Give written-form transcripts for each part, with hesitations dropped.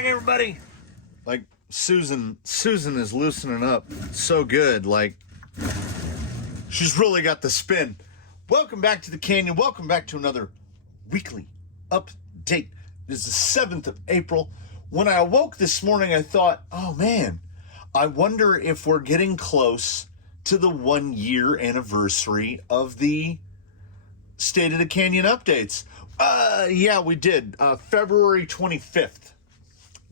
back, everybody. Like, Susan is loosening up so good. Like, she's really got the spin. Welcome back to the Canyon. Welcome back to another weekly update. It is the 7th of April. When I awoke this morning, I thought, oh man, I wonder if we're getting close to the 1-year anniversary of the State of the Canyon updates. Yeah, we did. February 25th.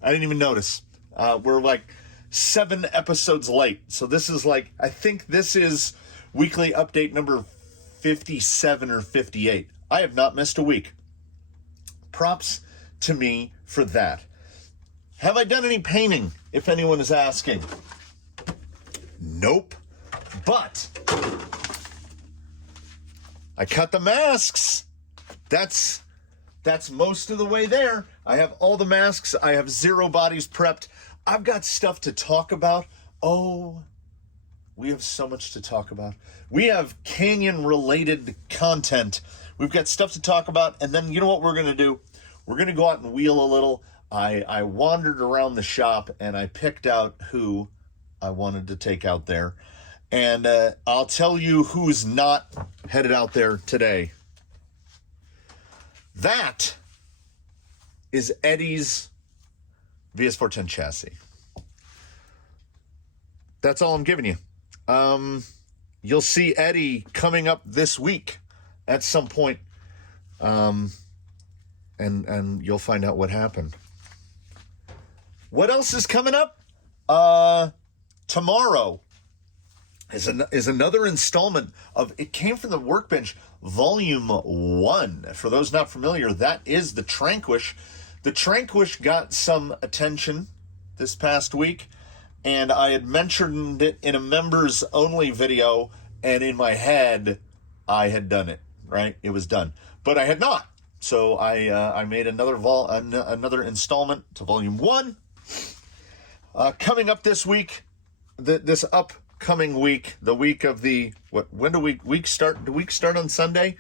I didn't even notice. We're like 7 episodes late. So this is like, I think this is weekly update number 57 or 58. I have not missed a week. Props to me for that. Have I done any painting, if anyone is asking? Nope. But I cut the masks. That's most of the way there. I have all the masks. I have 0 bodies prepped. I've got stuff to talk about. Oh, we have so much to talk about. We have canyon-related content. We've got stuff to talk about. And then you know what we're going to do? We're going to go out and wheel a little. I wandered around the shop and I picked out who I wanted to take out there. And I'll tell you who's not headed out there today. That is Eddie's VS410 chassis. That's all I'm giving you. You'll see Eddie coming up this week at some point. And you'll find out what happened. What else is coming up? Tomorrow is another installment of It Came from the Workbench Volume 1. For those not familiar, that is the Tranquish. The Tranquish got some attention this past week, and I had mentioned it in a members-only video, and in my head, I had done it, right? It was done. But I had not. So I made another installment to Volume 1. Coming up this week, this upcoming week, the week of the, when do week start? Do week start on Sunday?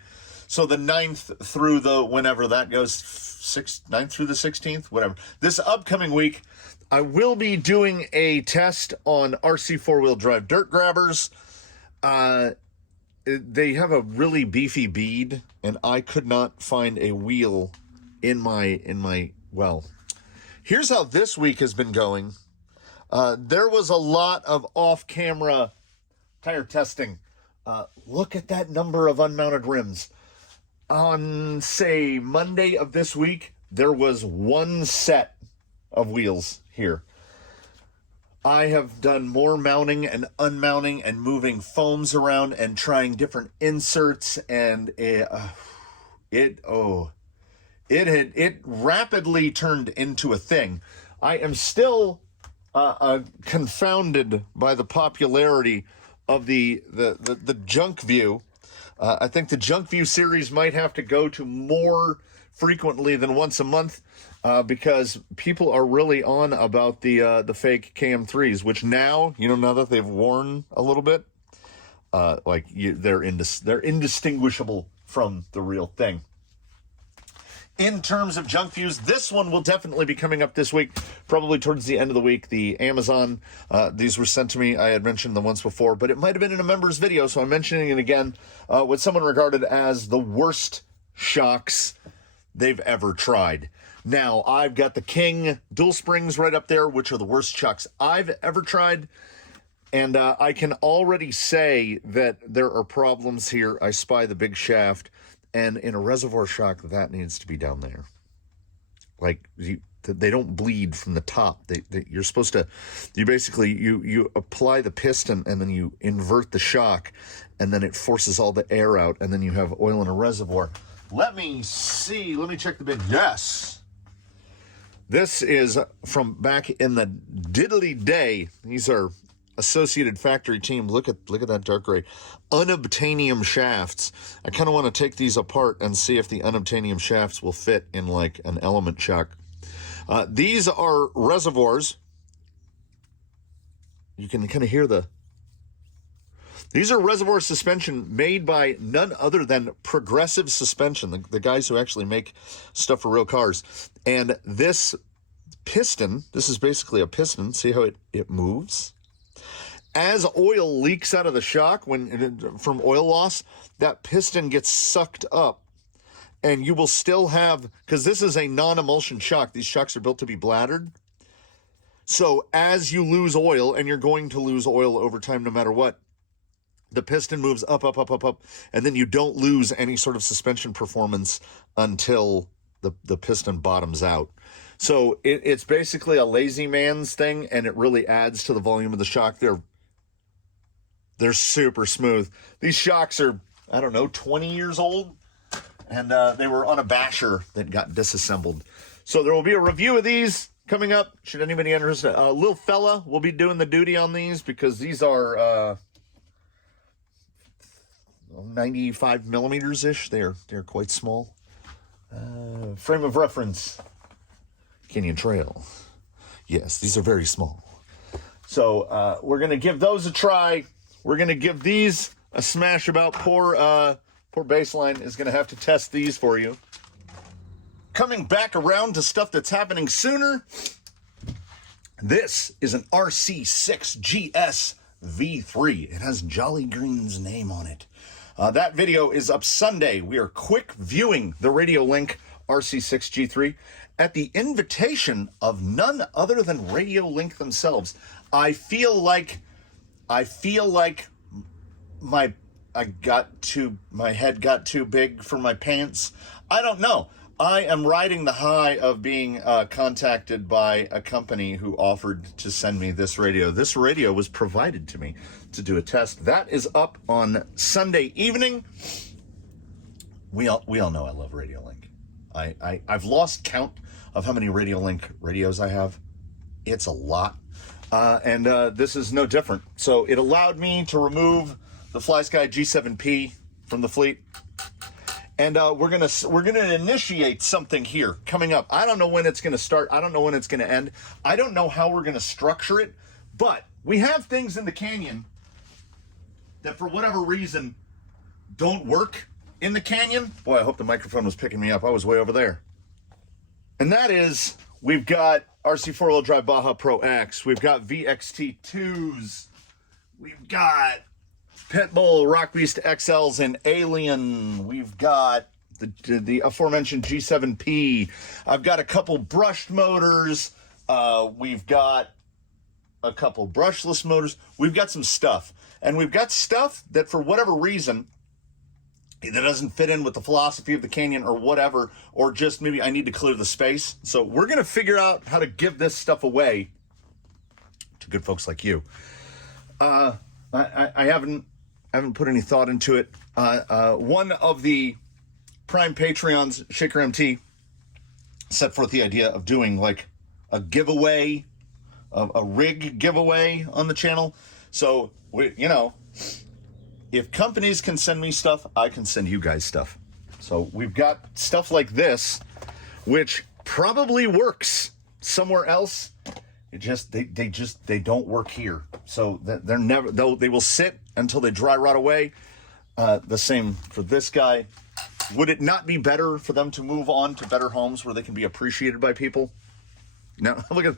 So the 9th through the, whenever that goes, 9th through the 16th, whatever. This upcoming week, I will be doing a test on RC 4-wheel drive dirt grabbers. They have a really beefy bead, and I could not find a wheel in my, well, here's how this week has been going. There was a lot of off-camera tire testing. Look at that number of unmounted rims. On, say, Monday of this week, there was 1 set of wheels here. I have done more mounting and unmounting and moving foams around and trying different inserts, and it rapidly turned into a thing. I am still confounded by the popularity of the junk view. I think the junk view series might have to go to more frequently than once a month. Because people are really on about the fake KM3s, which now that they've worn a little bit, they're indistinguishable from the real thing. In terms of junk views, this one will definitely be coming up this week, probably towards the end of the week. The Amazon, these were sent to me. I had mentioned them once before, but it might have been in a member's video, so I'm mentioning it again. With someone regarded as the worst shocks they've ever tried. Now, I've got the King dual springs right up there, which are the worst shocks I've ever tried. And I can already say that there are problems here. I spy the big shaft. And in a reservoir shock, that needs to be down there. Like, they don't bleed from the top. You're supposed to, you apply the piston and then you invert the shock. And then it forces all the air out. And then you have oil in a reservoir. Let me see. Let me check the bin. Yes. This is from back in the diddly day. These are Associated Factory teams. Look at that dark gray. Unobtainium shafts. I kind of want to take these apart and see if the unobtainium shafts will fit in like an element shock. These are reservoirs. You can kind of hear the These are reservoir suspension made by none other than Progressive Suspension, the guys who actually make stuff for real cars. And this piston, this is basically a piston. See how it moves? As oil leaks out of the shock from oil loss, that piston gets sucked up, and you will still have, because this is a non-emulsion shock. These shocks are built to be bladdered. So as you lose oil, and you're going to lose oil over time no matter what, the piston moves up, up, up, up, up, and then you don't lose any sort of suspension performance until the piston bottoms out. So it's basically a lazy man's thing, and it really adds to the volume of the shock. They're super smooth. These shocks are, I don't know, 20 years old, and they were on a basher that got disassembled. So there will be a review of these coming up. Should anybody interested? Lil Fella will be doing the duty on these, because these are 95 millimeters-ish. They're quite small. Frame of reference, Canyon Trail. Yes, these are very small. So we're going to give those a try. We're going to give these a smash about. Poor Baseline is going to have to test these for you. Coming back around to stuff that's happening sooner. This is an RC6GS V3. It has Jolly Green's name on it. That video is up Sunday. We are quick viewing the Radio Link RC6G3 at the invitation of none other than Radio Link themselves. I feel like my head got too big for my pants. I don't know. I am riding the high of being contacted by a company who offered to send me this radio. This radio was provided to me to do a test. That is up on Sunday evening. We all know I love Radio Link. I've lost count of how many Radio Link radios I have. It's a lot. And this is no different. So it allowed me to remove the FlySky G7P from the fleet. And we're gonna initiate something here coming up. I don't know when it's gonna start. I don't know when it's gonna end. I don't know how we're gonna structure it. But we have things in the canyon that, for whatever reason, don't work in the canyon. Boy, I hope the microphone was picking me up. I was way over there. And that is, we've got RC 4-wheel drive Baja Pro X. We've got VXT2s. We've got Pitbull Rock Beast XLs and Alien. We've got the aforementioned G7P. I've got a couple brushed motors. We've got a couple brushless motors. We've got some stuff. And we've got stuff that, for whatever reason, either doesn't fit in with the philosophy of the canyon or whatever, or just maybe I need to clear the space. So we're going to figure out how to give this stuff away to good folks like you. I haven't put any thought into it. One of the Prime Patreons, Shaker MT, set forth the idea of doing like a giveaway, a rig giveaway on the channel. So, if companies can send me stuff, I can send you guys stuff. So we've got stuff like this, which probably works somewhere else. They don't work here. So they will sit until they dry rot away. The same for this guy. Would it not be better for them to move on to better homes where they can be appreciated by people? Now, look at,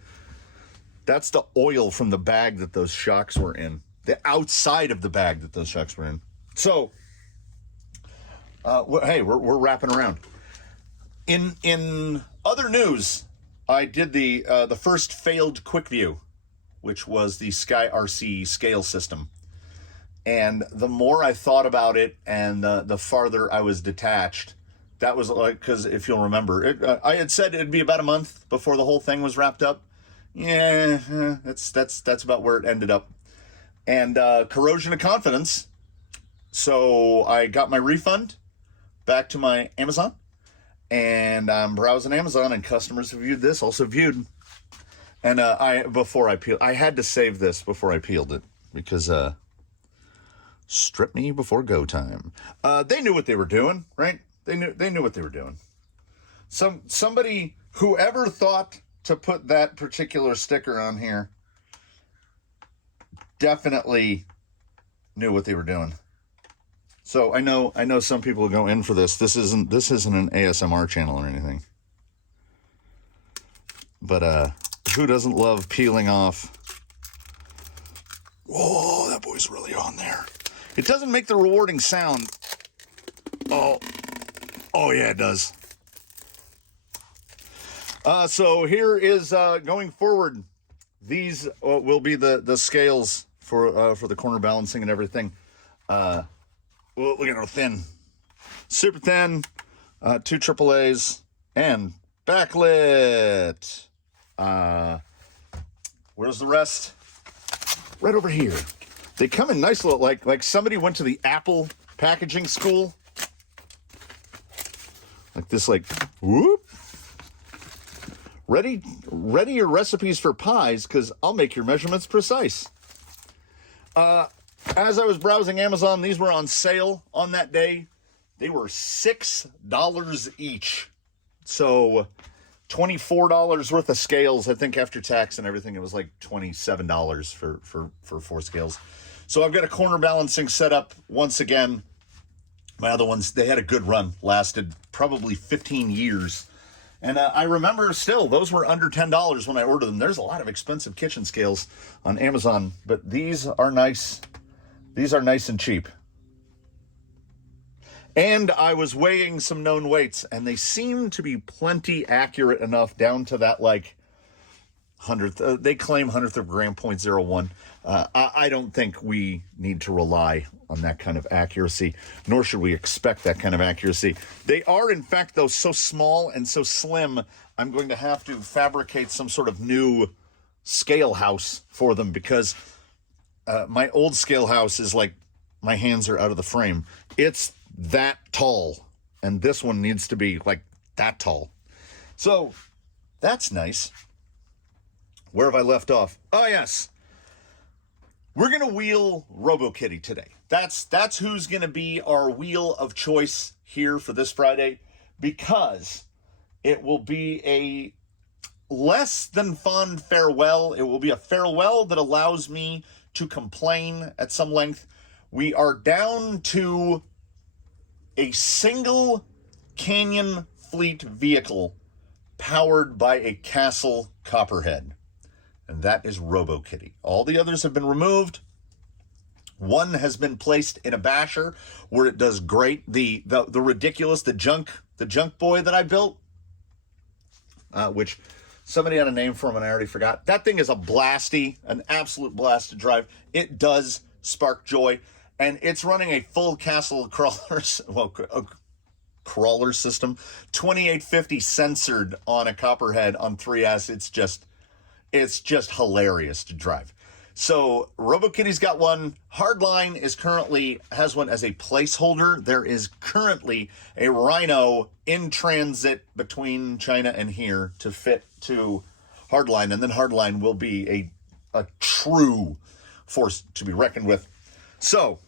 that's the oil from the bag that those shocks were in. The outside of the bag that those shocks were in. So, hey, we're wrapping around. In other news, I did the first failed quick view, which was the Sky RC scale system. And the more I thought about it, and the farther I was detached, that was like, because if you'll remember, I had said it'd be about a month before the whole thing was wrapped up. Yeah, that's about where it ended up. And corrosion of confidence. So I got my refund back to my Amazon, and I'm browsing Amazon, and customers who viewed this also viewed. And I had to save this before I peeled it, because strip me before go time. They knew what they were doing, right? They knew what they were doing. Somebody, whoever thought to put that particular sticker on here, definitely knew what they were doing. So I know some people go in for this. This isn't an ASMR channel or anything. But who doesn't love peeling off? Whoa, that boy's really on there. It doesn't make the rewarding sound. Oh yeah, it does. So here is going forward. These will be the scales for the corner balancing and everything. Well, look at how thin, super thin. 2 AAAs and backlit. Where's the rest? Right over here. They come in nice little, like somebody went to the Apple packaging school. Like this, like, whoop. Ready your recipes for pies, because I'll make your measurements precise. As I was browsing Amazon, these were on sale on that day. They were $6 each. So $24 worth of scales. I think after tax and everything, it was like $27 for 4 scales. So I've got a corner balancing set up once again. My other ones, they had a good run, lasted probably 15 years. And I remember still, those were under $10 when I ordered them. There's a lot of expensive kitchen scales on Amazon, but these are nice. These are nice and cheap. And I was weighing some known weights, and they seem to be plenty accurate enough down to that, like, 100th. They claim 100th of gram, 0.01. I don't think we need to rely on that kind of accuracy, nor should we expect that kind of accuracy. They are, in fact, though, so small and so slim, I'm going to have to fabricate some sort of new scale house for them, because my old scale house is like, my hands are out of the frame. It's that tall, and this one needs to be like that tall. So that's nice. Where have I left off? Oh yes, we're gonna wheel Robo Kitty today. That's who's gonna be our wheel of choice here for this Friday, because it will be a less than fond farewell. It will be a farewell that allows me to complain at some length. We are down to a single Canyon fleet vehicle powered by a Castle Copperhead, and that is Robo Kitty. All the others have been removed. One has been placed in a basher where it does great. The ridiculous, the junk boy that I built, which somebody had a name for him and I already forgot. That thing is a blasty, an absolute blast to drive. It does spark joy. And it's running a full Castle crawler system, 2850 censored on a Copperhead on 3S. It's just hilarious to drive. So RoboKitty's got one. Hardline has one as a placeholder. There is currently a Rhino in transit between China and here to fit to Hardline, and then Hardline will be a true force to be reckoned with. So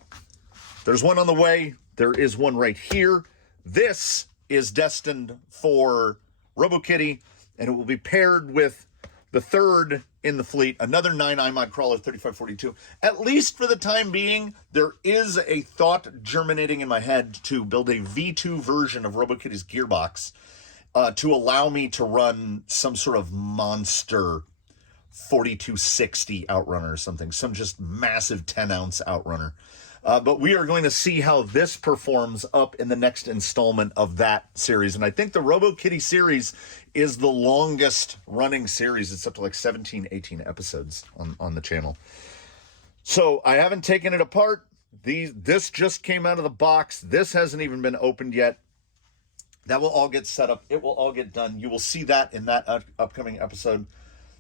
there's one on the way. There is one right here. This is destined for RoboKitty, and it will be paired with the third in the fleet, another 9 iMod crawler 3542. At least for the time being, there is a thought germinating in my head to build a V2 version of RoboKitty's gearbox to allow me to run some sort of monster 4260 Outrunner or something, some just massive 10-ounce Outrunner. But we are going to see how this performs up in the next installment of that series. And I think the Robo Kitty series is the longest running series. It's up to like 17, 18 episodes on the channel. So I haven't taken it apart. This just came out of the box. This hasn't even been opened yet. That will all get set up. It will all get done. You will see that in that upcoming episode.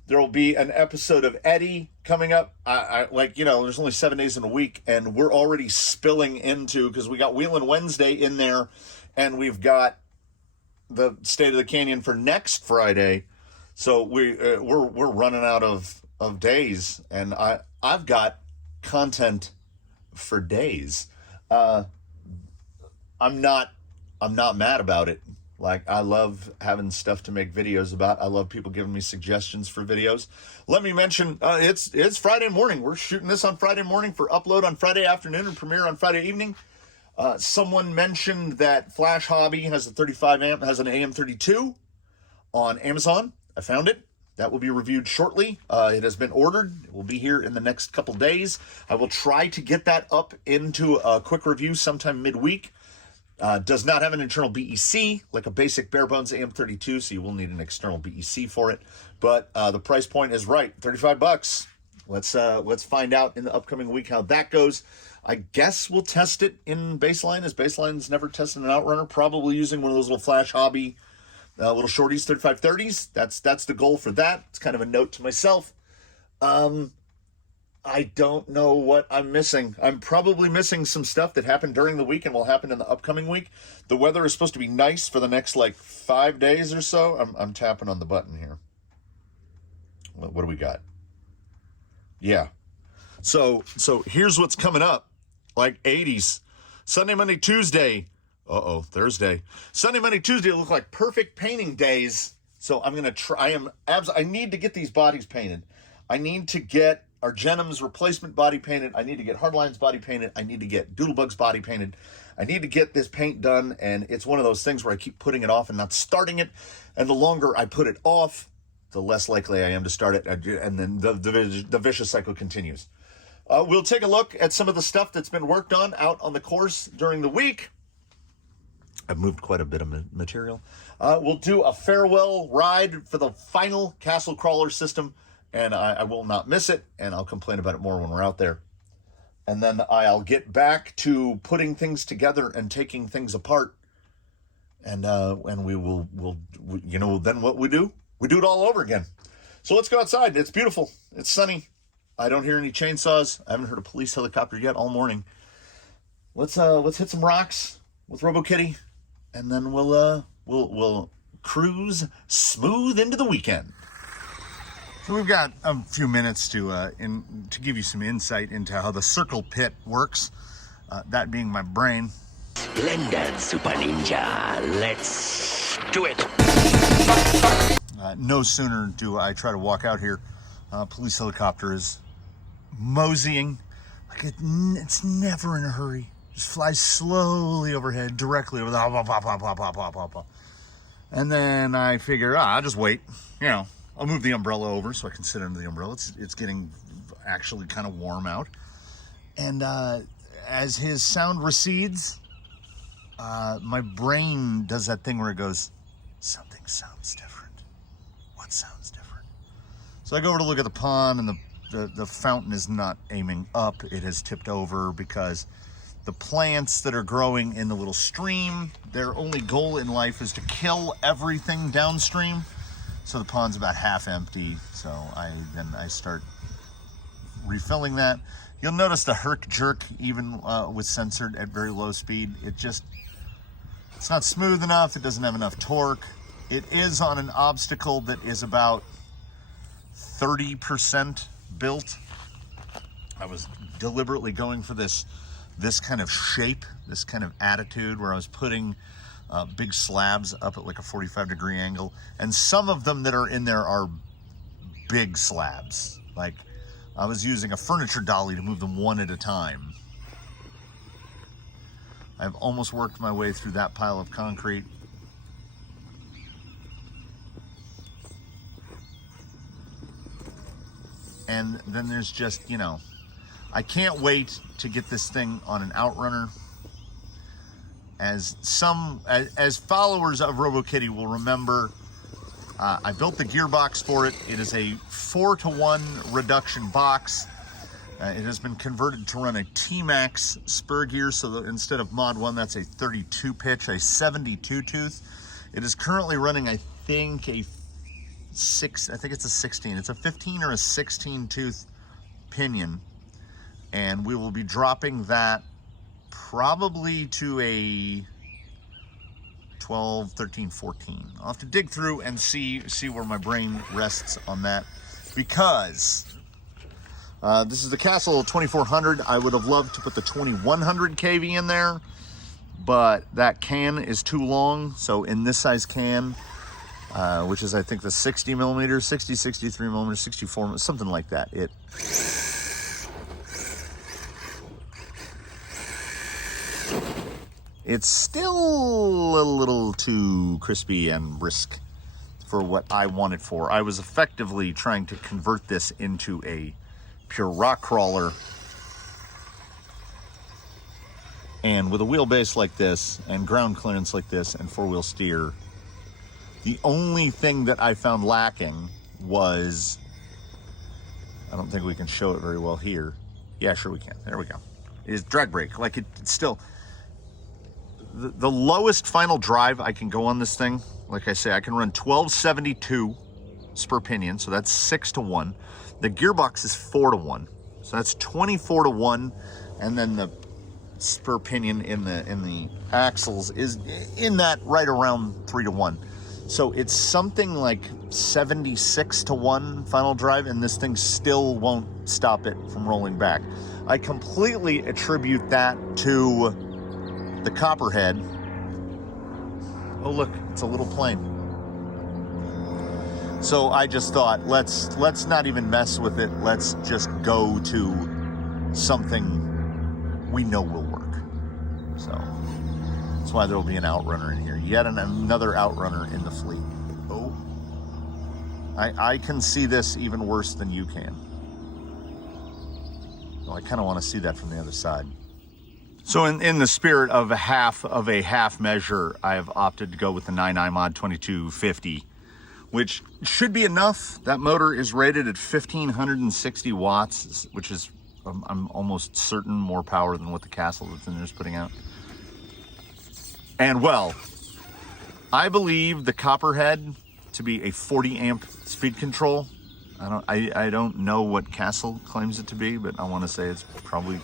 There will be an episode of Eddie coming up. There's only 7 days in a week, and we're already spilling into, because we got Wheelin Wednesday in there, and we've got the State of the Canyon for next Friday. So we're running out of days, and I've got content for days. I'm not mad about it. Like, I love having stuff to make videos about. I love people giving me suggestions for videos. Let me mention, it's Friday morning. We're shooting this on Friday morning for upload on Friday afternoon and premiere on Friday evening. Someone mentioned that Flash Hobby has an AM32 on Amazon. I found it. That will be reviewed shortly. It has been ordered. It will be here in the next couple days. I will try to get that up into a quick review sometime midweek. Does not have an internal BEC, like a basic bare bones AM32, so you will need an external BEC for it. But the price point is right, $35. Let's find out in the upcoming week how that goes. I guess we'll test it in Baseline, as Baseline's never tested an Outrunner, probably using one of those little Flash Hobby little shorties, 3530s. That's the goal for that. It's kind of a note to myself. I don't know what I'm missing. I'm probably missing some stuff that happened during the week and will happen in the upcoming week. The weather is supposed to be nice for the next, 5 days or so. I'm tapping on the button here. What do we got? Yeah. So here's what's coming up. 80s. Sunday, Monday, Tuesday. Thursday. Sunday, Monday, Tuesday look like perfect painting days. So I'm going to try. I need to get these bodies painted. I need to get Argenum's replacement body painted. I need to get Hardline's body painted. I need to get Doodlebug's body painted. I need to get this paint done, and it's one of those things where I keep putting it off and not starting it. And the longer I put it off, the less likely I am to start it, and then the vicious cycle continues. We'll take a look at some of the stuff that's been worked on out on the course during the week. I've moved quite a bit of material. We'll do a farewell ride for the final castle crawler system, and I will not miss it, and I'll complain about it more when we're out there. And then I'll get back to putting things together and taking things apart, and we'll then what we do it all over again. So let's go outside. It's beautiful. It's sunny. I don't hear any chainsaws. I haven't heard a police helicopter yet all morning. Let's hit some rocks with Robo Kitty, and then we'll cruise smooth into the weekend. So we've got a few minutes to give you some insight into how the circle pit works. That being my brain. Splendid, Super Ninja. Let's do it. No sooner do I try to walk out here, police helicopter is moseying. It's never in a hurry. Just flies slowly overhead, directly over the and then I figure, I'll just wait. I'll move the umbrella over so I can sit under the umbrella. It's getting actually kind of warm out. And as his sound recedes, my brain does that thing where it goes, something sounds different. What sounds different? So I go over to look at the pond, and the fountain is not aiming up. It has tipped over because the plants that are growing in the little stream, their only goal in life is to kill everything downstream. So the pond's about half empty. So I start refilling that. You'll notice the herc jerk, even with censored at very low speed. It's not smooth enough. It doesn't have enough torque. It is on an obstacle that is about 30% built. I was deliberately going for this kind of shape, this kind of attitude where I was putting big slabs up at a 45-degree angle. And some of them that are in there are big slabs. I was using a furniture dolly to move them one at a time. I've almost worked my way through that pile of concrete. And then there's just, I can't wait to get this thing on an Outrunner. As followers of Robo Kitty will remember, I built the gearbox for it. It is a 4-to-1 reduction box. It has been converted to run a T-Max spur gear, so that instead of Mod 1, that's a 32 pitch, a 72 tooth. It is currently running, I think it's a 16. It's a 15 or a 16 tooth pinion, and we will be dropping that probably to a 12, 13, 14. I'll have to dig through and see where my brain rests on that, because this is the Castle 2400. I would have loved to put the 2100 kV in there, but that can is too long. So in this size can, which is I think the 60 millimeters, 60, 63 millimeters, 64, something like that. It's still a little too crispy and brisk for what I want it for. I was effectively trying to convert this into a pure rock crawler. And with a wheelbase like this, and ground clearance like this, and four-wheel steer, the only thing that I found lacking was, I don't think we can show it very well here. Yeah, sure we can. There we go. Is drag brake. Like it's still, the lowest final drive I can go on this thing, like I say, I can run 1272 spur pinion, so that's 6-1. The gearbox is 4-1, so that's 24-1, and then the spur pinion in the axles is in that right around 3-1. So it's something like 76-1 final drive, and this thing still won't stop it from rolling back. I completely attribute that to the copperhead. Oh look, it's a little plane. So I just thought, let's not even mess with it. Let's just go to something we know will work. So that's why there will be an Outrunner in here. Yet another Outrunner in the fleet. Oh, I can see this even worse than you can. Well, I kind of want to see that from the other side. So in the spirit of a half measure, I have opted to go with the 9i Mod 2250, which should be enough. That motor is rated at 1560 watts, which is, I'm almost certain, more power than what the Castle that's in there is putting out. And well, I believe the Copperhead to be a 40 amp speed control. I don't know what Castle claims it to be, but I want to say it's probably,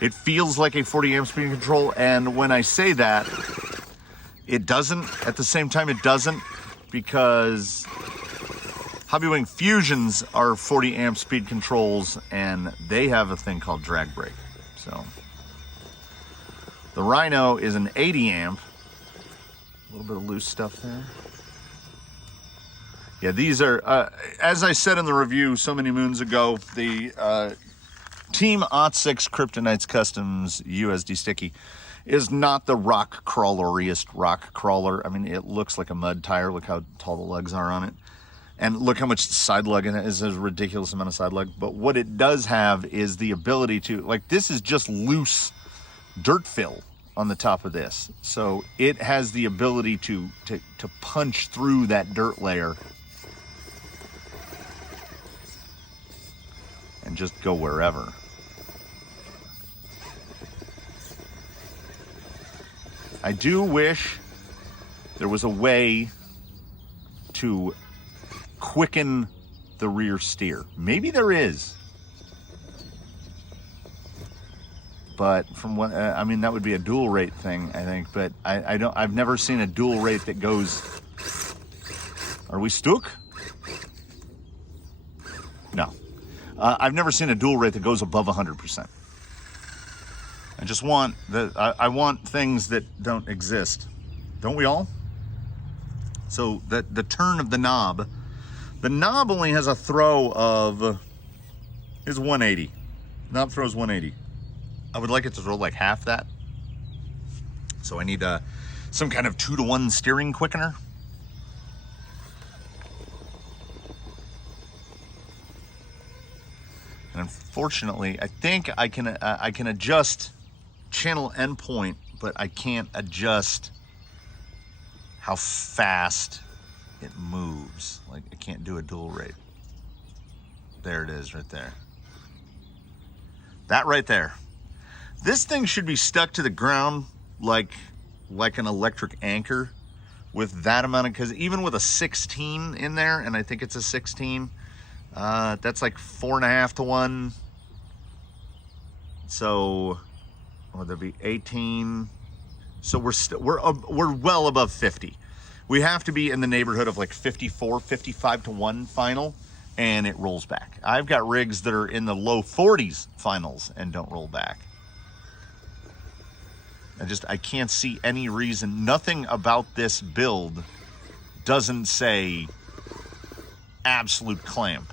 it feels like a 40 amp speed control. And when I say that, it doesn't. At the same time, it doesn't, because Hobbywing Fusions are 40 amp speed controls, and they have a thing called drag brake. So the Rhino is an 80 amp. A little bit of loose stuff there. Yeah, these are, as I said in the review so many moons ago, the Team Ot6 Kryptonites Customs USD Sticky is not the rock crawleriest rock crawler. I mean, it looks like a mud tire. Look how tall the lugs are on it. And look how much side lug in it is, a ridiculous amount of side lug. But what it does have is the ability to, like, this is just loose dirt fill on the top of this. So it has the ability to punch through that dirt layer and just go wherever. I do wish there was a way to quicken the rear steer. Maybe there is. But from what, I mean, that would be a dual rate thing, I think, but I've never seen a dual rate that goes, are we stuck? No. I've never seen a dual rate that goes above 100%. I just want I want things that don't exist. Don't we all? So the turn of the knob only has a throw of, is 180. Knob throws 180. I would like it to throw like half that. So I need some kind of 2-to-1 steering quickener. And unfortunately, I think I can adjust channel endpoint, but I can't adjust how fast it moves. Like, I can't do a dual rate. There it is right there. That right there. This thing should be stuck to the ground like an electric anchor with that amount of, because even with a 16 in there, and I think it's a 16, that's like 4.5-to-1. So would that be 18? So we're well above 50. We have to be in the neighborhood of like 54, 55-to-1 final, and it rolls back. I've got rigs that are in the low 40s finals and don't roll back. I can't see any reason. Nothing about this build doesn't say absolute clamp.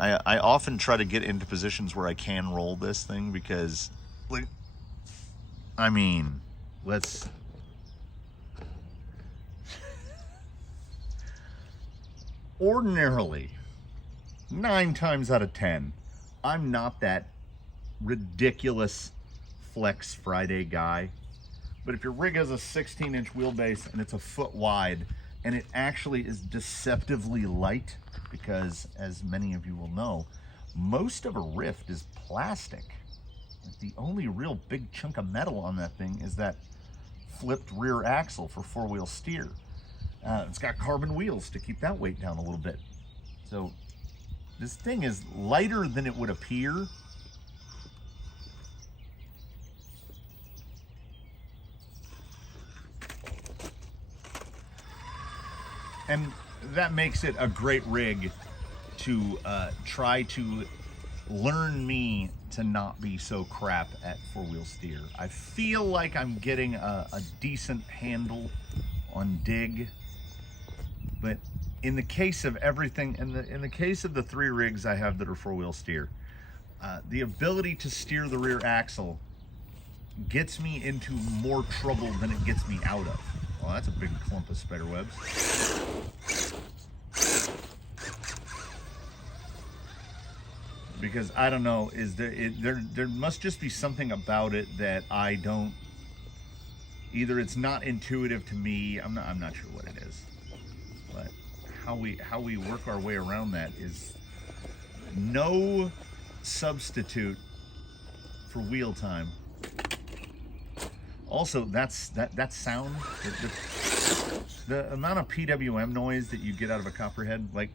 I often try to get into positions where I can roll this thing because, like, I mean, let's, ordinarily, 9 times out of 10, I'm not that ridiculous Flex Friday guy. But if your rig has a 16-inch wheelbase and it's a foot wide, and it actually is deceptively light, because as many of you will know, most of a Rift is plastic. The only real big chunk of metal on that thing is that flipped rear axle for 4-wheel steer. It's got carbon wheels to keep that weight down a little bit. So this thing is lighter than it would appear. And that makes it a great rig to try to learn me to not be so crap at 4-wheel steer. I feel like I'm getting a decent handle on dig, but in the case of everything, in the case of the 3 rigs I have that are 4-wheel steer, the ability to steer the rear axle gets me into more trouble than it gets me out of. Well, that's a big clump of spider webs. Because I don't know, is there must just be something about it that I don't, either it's not intuitive to me, I'm not sure what it is. But how we work our way around that is no substitute for wheel time. Also, that sound, the amount of PWM noise that you get out of a copperhead, like,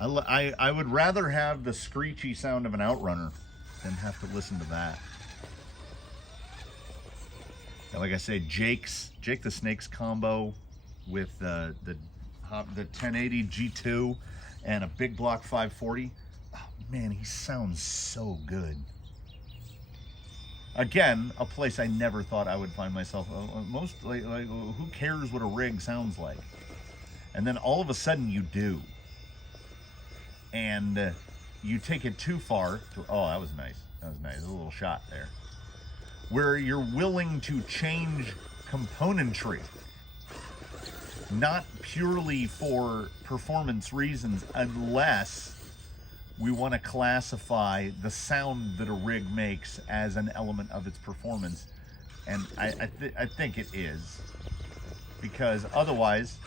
I would rather have the screechy sound of an Outrunner than have to listen to that. And like I say, Jake the Snake's combo with the 1080 G2 and a big block 540. Oh, man, he sounds so good. Again, a place I never thought I would find myself. Most like who cares what a rig sounds like? And then all of a sudden you do. And you take it too far. Oh, that was nice. That was nice. A little shot there. Where you're willing to change componentry. Not purely for performance reasons, unless we want to classify the sound that a rig makes as an element of its performance. And I think it is. Because otherwise,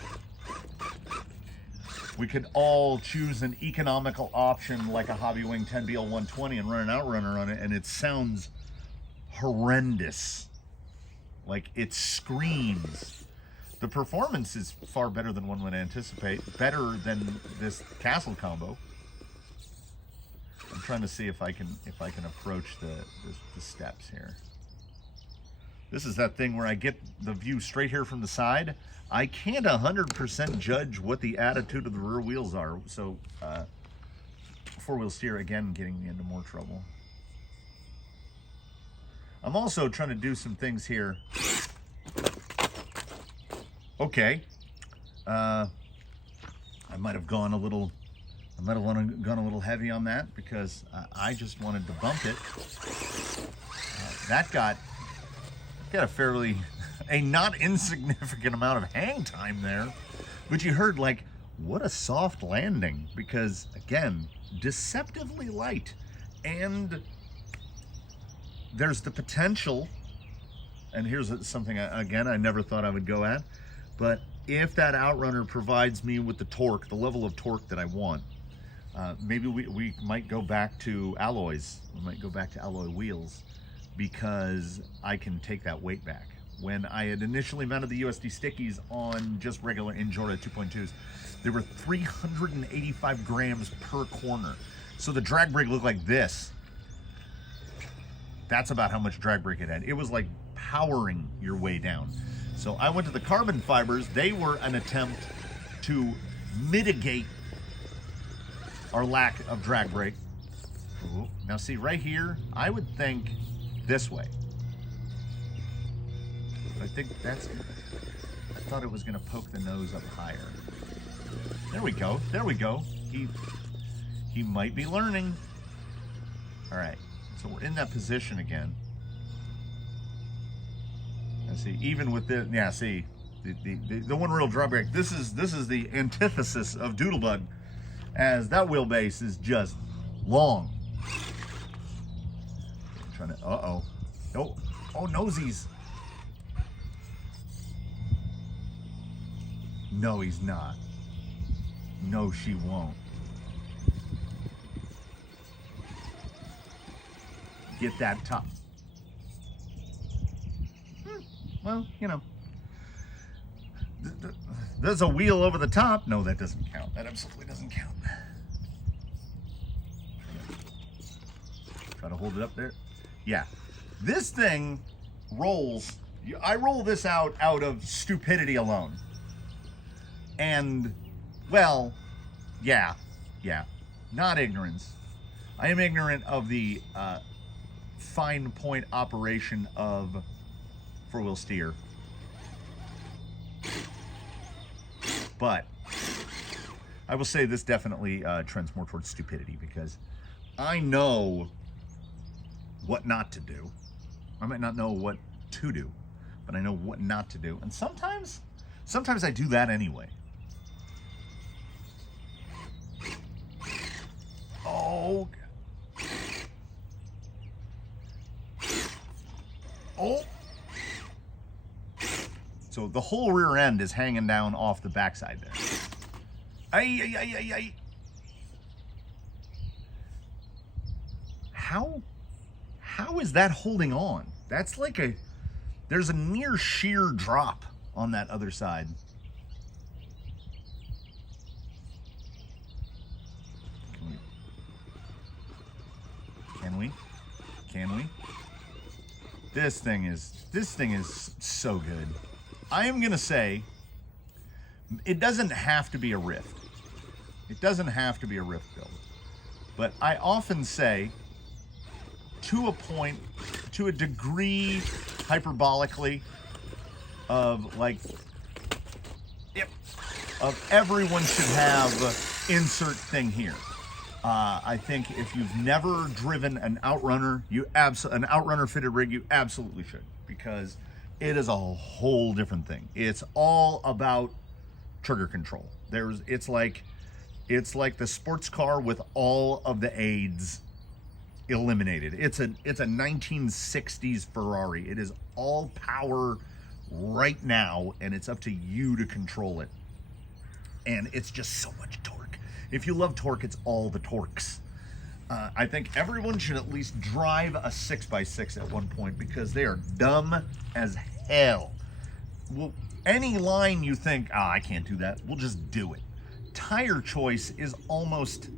we could all choose an economical option like a Hobbywing 10BL120 and run an Outrunner on it, and it sounds horrendous. Like, it screams. The performance is far better than one would anticipate. Better than this Castle combo. I'm trying to see if I can approach the steps here. This is that thing where I get the view straight here from the side. I can't 100% judge what the attitude of the rear wheels are. So 4-wheel steer, again, getting me into more trouble. I'm also trying to do some things here. Okay. I might have gone a little heavy on that because I just wanted to bump it. That got a not insignificant amount of hang time there, but you heard, like, what a soft landing, because again, deceptively light, and there's the potential, and here's something again I never thought I would go at, but if that Outrunner provides me with the torque, the level of torque that I want, maybe we might go back to alloys. We might go back to alloy wheels, because I can take that weight back. When I had initially mounted the USD stickies on just regular Injora 2.2s, there were 385 grams per corner. So the drag brake looked like this. That's about how much drag brake it had. It was like powering your way down. So I went to the carbon fibers. They were an attempt to mitigate our lack of drag brake. Ooh. Now see, right here, I would think this way. I think that's, I thought it was going to poke the nose up higher. There we go. There we go. He might be learning. All right. So we're in that position again. see, even with the, yeah, see, the one real drawback, this is the antithesis of Doodlebug, as that wheelbase is just long. I'm trying to, oh, nosies. No, he's not. No, she won't. Get that top. Well, you know. There's a wheel over the top. No, that doesn't count. That absolutely doesn't count. Try to hold it up there. Yeah. This thing rolls. I roll this out of stupidity alone. And, well, yeah. Not ignorance. I am ignorant of the fine point operation of four-wheel steer. But I will say this definitely trends more towards stupidity, because I know what not to do. I might not know what to do, but I know what not to do. And sometimes I do that anyway. Oh. Oh. So the whole rear end is hanging down off the backside there. Ay. How is that holding on? That's like there's a near sheer drop on that other side. Can we? This thing is so good. I am gonna say it doesn't have to be a rift. It doesn't have to be a rift build. But I often say, to a point, to a degree, hyperbolically, of like, yep, of everyone should have insert thing here. I think if you've never driven an Outrunner, an Outrunner fitted rig, you absolutely should, because it is a whole different thing. It's all about trigger control. It's like the sports car with all of the aids eliminated. It's a 1960s Ferrari. It is all power right now, and it's up to you to control it. And it's just so much torque. If you love torque, it's all the torques. I think everyone should at least drive a 6x6 at one point, because they are dumb as hell. Well, any line you think, I can't do that, we'll just do it. Tire choice is almost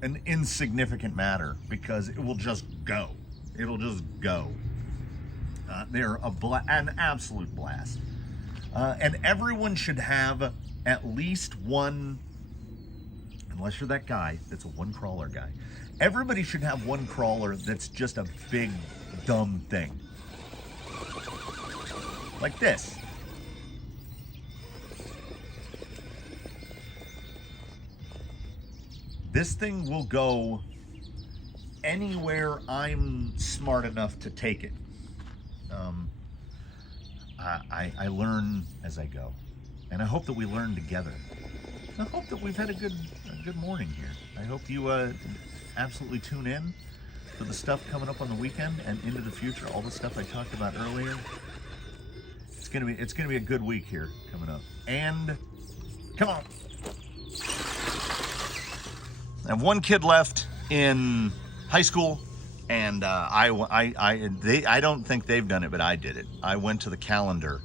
an insignificant matter, because it will just go. It'll just go. They're an absolute blast. And everyone should have at least one, unless you're that guy that's a one crawler guy. Everybody should have one crawler that's just a big, dumb thing. Like this. This thing will go anywhere I'm smart enough to take it. I learn as I go. And I hope that we learn together. I hope that we've had a good morning here. I hope you absolutely tune in for the stuff coming up on the weekend and into the future. All the stuff I talked about earlier. It's gonna be a good week here coming up. And come on. I have one kid left in high school, and I don't think they've done it, but I did it. I went to the calendar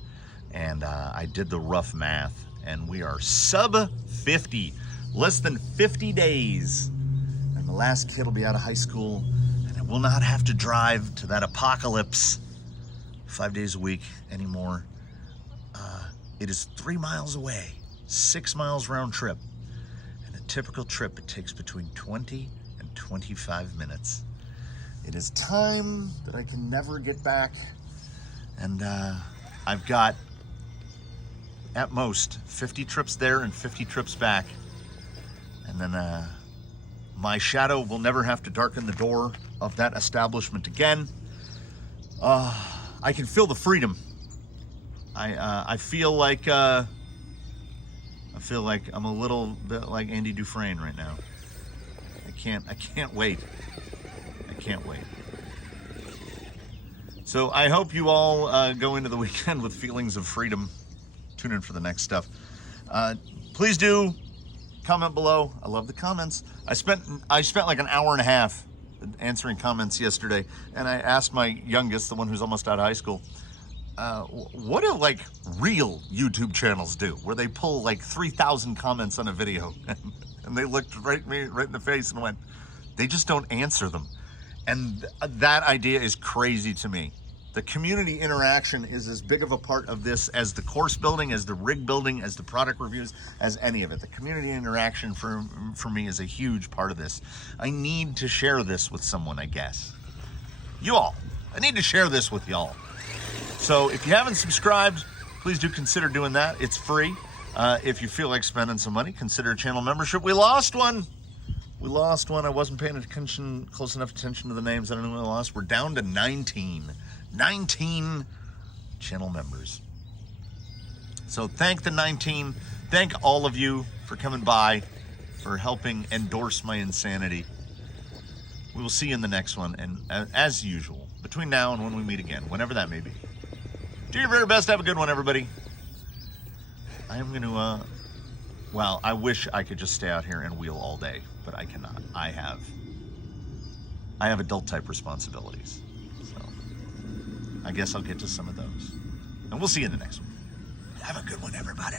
and I did the rough math, and we are sub 50, less than 50 days, and the last kid will be out of high school, and I will not have to drive to that apocalypse 5 days a week anymore. It is 3 miles away, 6 miles round trip, and a typical trip, it takes between 20 and 25 minutes. It is time that I can never get back, and I've got at most 50 trips there and 50 trips back, and then my shadow will never have to darken the door of that establishment again. I can feel the freedom. I feel like I'm a little bit like Andy Dufresne right now. I can't wait. I can't wait. So I hope you all go into the weekend with feelings of freedom. Tune in for the next stuff. Please do comment below. I love the comments. I spent like an hour and a half answering comments yesterday, and I asked my youngest, the one who's almost out of high school, what do like real YouTube channels do, where they pull like 3,000 comments on a video? And they looked me right in the face and went, they just don't answer them. And that idea is crazy to me. The community interaction is as big of a part of this as the course building, as the rig building, as the product reviews, as any of it. The community interaction for me is a huge part of this. I need to share this with someone, I guess. You all. I need to share this with y'all. So if you haven't subscribed, please do consider doing that. It's free. If you feel like spending some money, consider a channel membership. We lost one. I wasn't paying close enough attention to the names. I don't know what I lost. We're down to 19 channel members. So thank the 19. Thank all of you for coming by, for helping endorse my insanity. We will see you in the next one. And as usual, between now and when we meet again, whenever that may be, do your very best. Have a good one, everybody. I am going to, well, I wish I could just stay out here and wheel all day, but I cannot. I have adult type responsibilities. So I guess I'll get to some of those. And we'll see you in the next one. Have a good one, everybody.